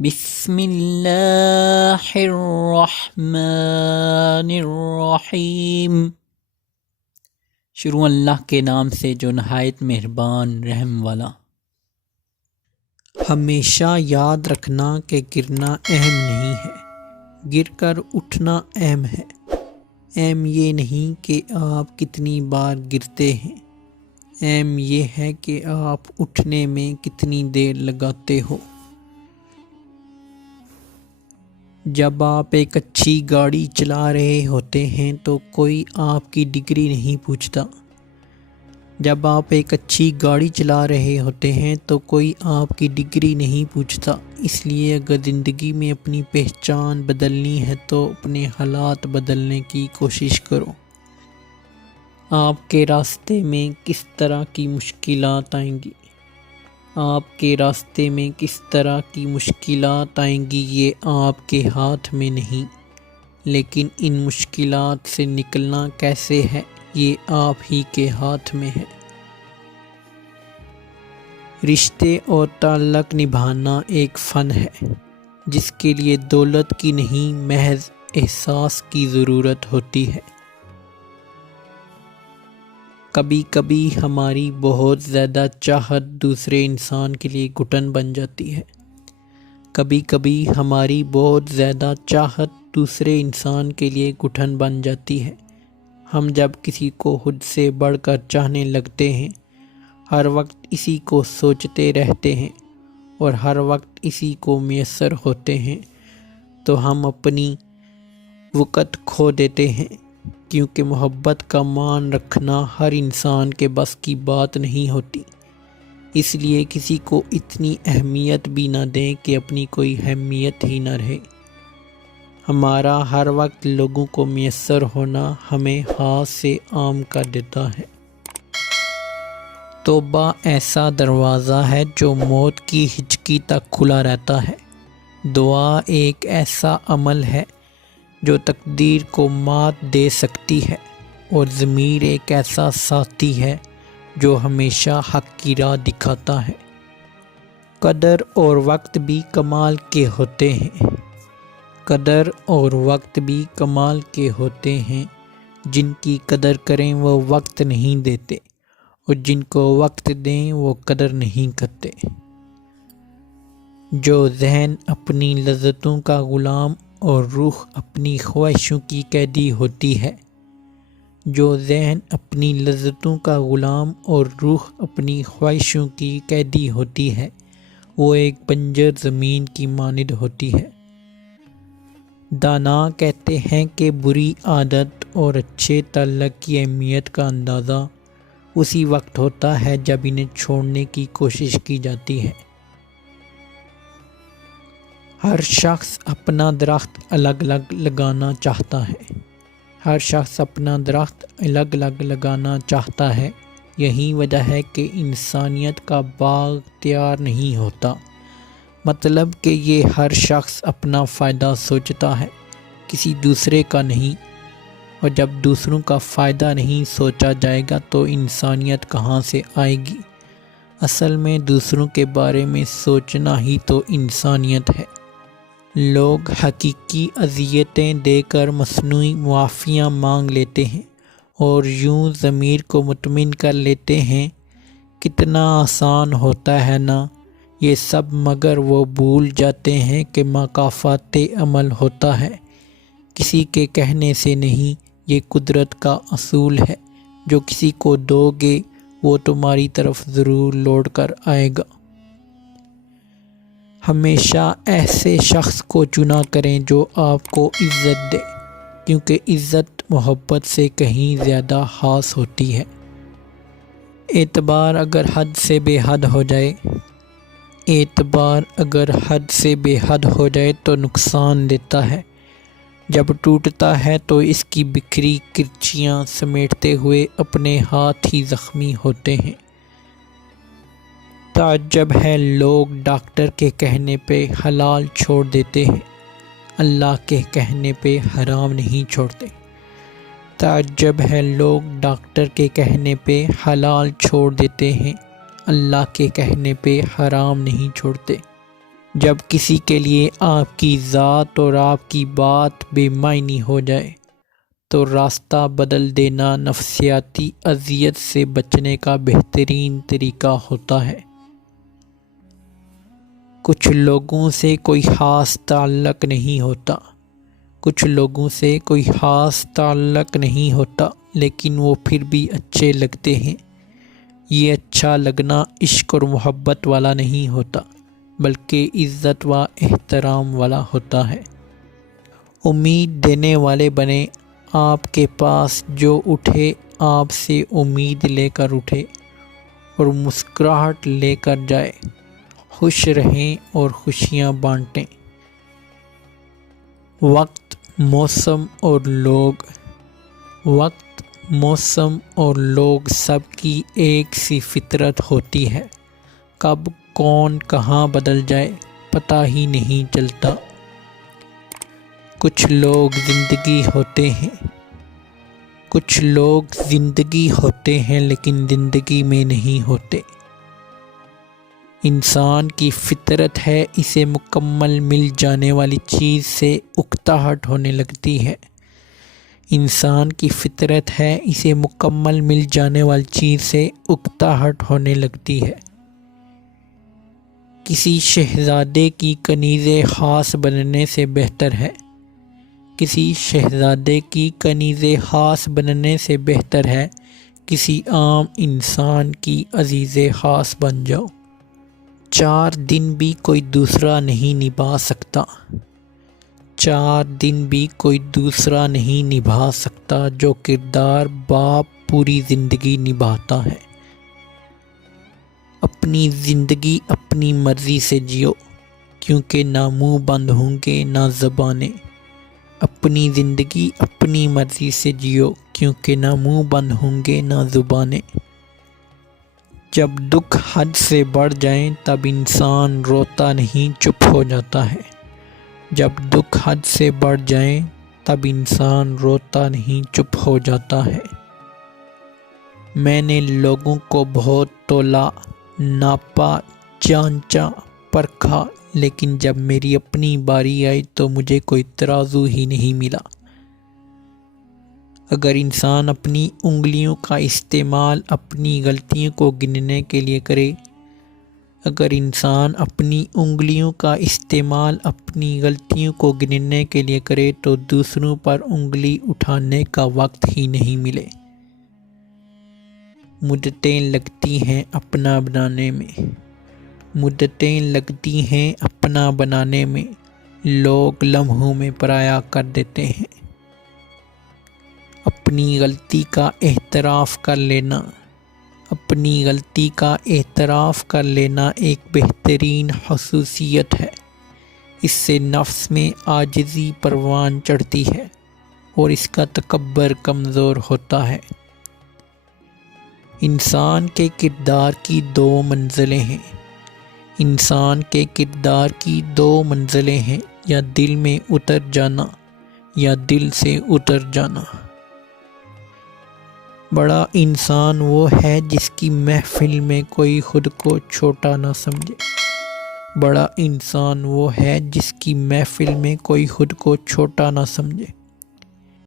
بسم اللہ الرحمن الرحیم۔ شروع اللہ کے نام سے جو نہایت مہربان رحم والا۔ ہمیشہ یاد رکھنا کہ گرنا اہم نہیں ہے، گر کر اٹھنا اہم ہے۔ اہم یہ نہیں کہ آپ کتنی بار گرتے ہیں، اہم یہ ہے کہ آپ اٹھنے میں کتنی دیر لگاتے ہو۔ جب آپ ایک اچھی گاڑی چلا رہے ہوتے ہیں تو کوئی آپ کی ڈگری نہیں پوچھتا۔ جب آپ ایک اچھی گاڑی چلا رہے ہوتے ہیں تو کوئی آپ کی ڈگری نہیں پوچھتا۔ اس لیے اگر زندگی میں اپنی پہچان بدلنی ہے تو اپنے حالات بدلنے کی کوشش کرو۔ آپ کے راستے میں کس طرح کی مشکلات آئیں گی، آپ کے راستے میں کس طرح کی مشکلات آئیں گی، یہ آپ کے ہاتھ میں نہیں، لیکن ان مشکلات سے نکلنا کیسے ہے یہ آپ ہی کے ہاتھ میں ہے۔ رشتے اور تعلق نبھانا ایک فن ہے جس کے لیے دولت کی نہیں محض احساس کی ضرورت ہوتی ہے۔ کبھی کبھی ہماری بہت زیادہ چاہت دوسرے انسان کے لیے گھٹن بن جاتی ہے۔ کبھی کبھی ہماری بہت زیادہ چاہت دوسرے انسان کے لیے گھٹن بن جاتی ہے۔ ہم جب کسی کو خود سے بڑھ کر چاہنے لگتے ہیں، ہر وقت اسی کو سوچتے رہتے ہیں اور ہر وقت اسی کو میسر ہوتے ہیں تو ہم اپنی وقت کھو دیتے ہیں، کیونکہ محبت کا مان رکھنا ہر انسان کے بس کی بات نہیں ہوتی۔ اس لیے کسی کو اتنی اہمیت بھی نہ دیں کہ اپنی کوئی اہمیت ہی نہ رہے۔ ہمارا ہر وقت لوگوں کو میسر ہونا ہمیں ہاتھ سے عام کر دیتا ہے۔ توبہ ایسا دروازہ ہے جو موت کی ہچکی تک کھلا رہتا ہے۔ دعا ایک ایسا عمل ہے جو تقدیر کو مات دے سکتی ہے، اور ضمیر ایک ایسا ساتھی ہے جو ہمیشہ حق کی راہ دکھاتا ہے۔ قدر اور وقت بھی کمال کے ہوتے ہیں، قدر اور وقت بھی کمال کے ہوتے ہیں۔ جن کی قدر کریں وہ وقت نہیں دیتے، اور جن کو وقت دیں وہ قدر نہیں کرتے۔ جو ذہن اپنی لذتوں کا غلام اور روح اپنی خواہشوں کی قیدی ہوتی ہے، جو ذہن اپنی لذتوں کا غلام اور روح اپنی خواہشوں کی قیدی ہوتی ہے، وہ ایک بنجر زمین کی مانند ہوتی ہے۔ دانا کہتے ہیں کہ بری عادت اور اچھے تعلق کی اہمیت کا اندازہ اسی وقت ہوتا ہے جب انہیں چھوڑنے کی کوشش کی جاتی ہے۔ ہر شخص اپنا درخت الگ الگ لگانا چاہتا ہے، ہر شخص اپنا درخت الگ الگ لگانا چاہتا ہے۔ یہی وجہ ہے کہ انسانیت کا باغ تیار نہیں ہوتا، مطلب کہ یہ ہر شخص اپنا فائدہ سوچتا ہے، کسی دوسرے کا نہیں، اور جب دوسروں کا فائدہ نہیں سوچا جائے گا تو انسانیت کہاں سے آئے گی؟ اصل میں دوسروں کے بارے میں سوچنا ہی تو انسانیت ہے۔ لوگ حقیقی اذیتیں دے کر مصنوعی معافیاں مانگ لیتے ہیں اور یوں ضمیر کو مطمئن کر لیتے ہیں۔ کتنا آسان ہوتا ہے نا یہ سب، مگر وہ بھول جاتے ہیں کہ مکافات عمل ہوتا ہے، کسی کے کہنے سے نہیں۔ یہ قدرت کا اصول ہے، جو کسی کو دو گے وہ تمہاری طرف ضرور لوٹ کر آئے گا۔ ہمیشہ ایسے شخص کو چنا کریں جو آپ کو عزت دے، کیونکہ عزت محبت سے کہیں زیادہ خاص ہوتی ہے۔ اعتبار اگر حد سے بے حد ہو جائے، اعتبار اگر حد سے بے حد ہو جائے تو نقصان دیتا ہے۔ جب ٹوٹتا ہے تو اس کی بکھری کرچیاں سمیٹتے ہوئے اپنے ہاتھ ہی زخمی ہوتے ہیں۔ تعجب ہے لوگ ڈاکٹر کے کہنے پہ حلال چھوڑ دیتے ہیں، اللہ کے کہنے پہ حرام نہیں چھوڑتے۔ تعجب ہے لوگ ڈاکٹر کے کہنے پہ حلال چھوڑ دیتے ہیں، اللہ کے کہنے پہ حرام نہیں چھوڑتے۔ جب کسی کے لیے آپ کی ذات اور آپ کی بات بے معنی ہو جائے تو راستہ بدل دینا نفسیاتی اذیت سے بچنے کا بہترین طریقہ ہوتا ہے۔ کچھ لوگوں سے کوئی خاص تعلق نہیں ہوتا، لیکن وہ پھر بھی اچھے لگتے ہیں۔ یہ اچھا لگنا عشق اور محبت والا نہیں ہوتا، بلکہ عزت و احترام والا ہوتا ہے۔ امید دینے والے بنیں، آپ کے پاس جو اٹھے آپ سے امید لے کر اٹھے اور مسکراہٹ لے کر جائے۔ خوش رہیں اور خوشیاں بانٹیں۔ وقت، موسم اور لوگ سب کی ایک سی فطرت ہوتی ہے۔ کب کون کہاں بدل جائے پتہ ہی نہیں چلتا۔ کچھ لوگ زندگی ہوتے ہیں لیکن زندگی میں نہیں ہوتے۔ انسان کی فطرت ہے، اسے مکمل مل جانے والی چیز سے اکتاہٹ ہونے لگتی ہے۔ کسی شہزادے کی کنیز خاص بننے سے بہتر ہے کسی عام انسان کی عزیز خاص بن جاؤ۔ 4 دن بھی کوئی دوسرا نہیں نبھا سکتا جو کردار باپ پوری زندگی نبھاتا ہے۔ اپنی زندگی اپنی مرضی سے جیو، کیونکہ نہ منہ بند ہوں گے نہ زبانیں۔ جب دکھ حد سے بڑھ جائیں تب انسان روتا نہیں چپ ہو جاتا ہے۔ میں نے لوگوں کو بہت تولا، ناپا، جانچا، پرکھا، لیکن جب میری اپنی باری آئی تو مجھے کوئی ترازو ہی نہیں ملا۔ اگر انسان اپنی انگلیوں کا استعمال اپنی غلطیوں کو گننے کے لیے کرے تو دوسروں پر انگلی اٹھانے کا وقت ہی نہیں ملے۔ مدتیں لگتی ہیں اپنا بنانے میں، لوگ لمحوں میں پرایا کر دیتے ہیں۔ اپنی غلطی کا اعتراف کر لینا ایک بہترین خصوصیت ہے۔ اس سے نفس میں عاجزی پروان چڑھتی ہے اور اس کا تکبر کمزور ہوتا ہے۔ انسان کے کردار کی 2 منزلیں ہیں، یا دل میں اتر جانا یا دل سے اتر جانا۔ بڑا انسان وہ ہے جس کی محفل میں کوئی خود کو چھوٹا نہ سمجھے۔